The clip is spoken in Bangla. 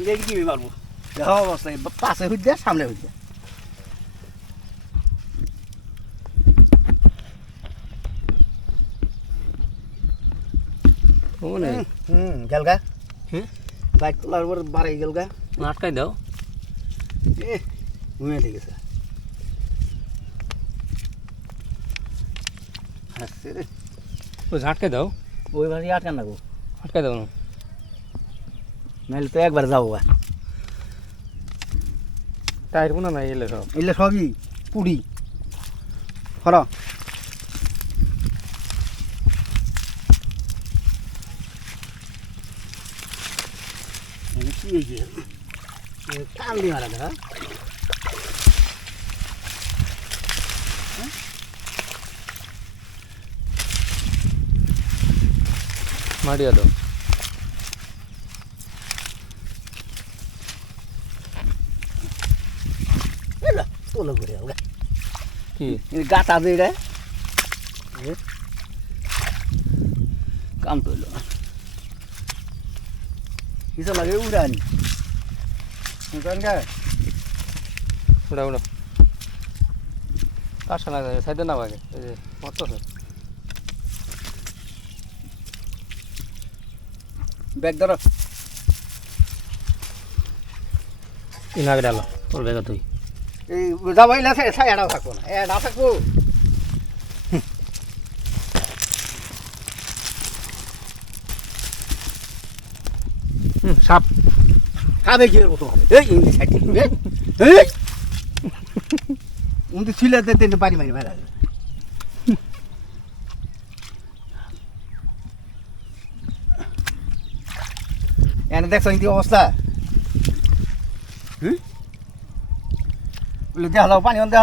দেখি কি মারবো দেখো অবস্থায় পাশে হইতে সামনে হইতে গেলগা বাইক তোলার পর বাড়াই গেলগা আটকাই দাও ঘুমিয়ে লেগেছে হাসছে রে ওই আটকাই দাও ওই বাড়ি আটকান না গো আটকাই দাও না নাহলে তো একবার যাবো টায়ার বোনা নাই এলে সব এলে সবই পুরি হর কি হয়েছে টান দিয়ে মারা দেখা মারিয়া দাও তোলো করে কি গাতা দিয়ে রে কাম তোলো কিছু লাগে উড়ানি উড়ান গা উড়া উড়া কার সাথে সাইডে না বাগে এই যে মরতেছে ব্যাগ ধরো ইনাগে ডালো তোর ব্যাগে তুই এই যাবো এলে ছায়াটাও থাকবো না না থাকবো সাপ খাবে কি করবো তোমার এই ইন্দি সাইড এই উন্দি ছিল তিনটে বাড়ি মারি মারা এনে দেখছো ইন্দি অবস্থা বলে দেখা যাও পানি দেখা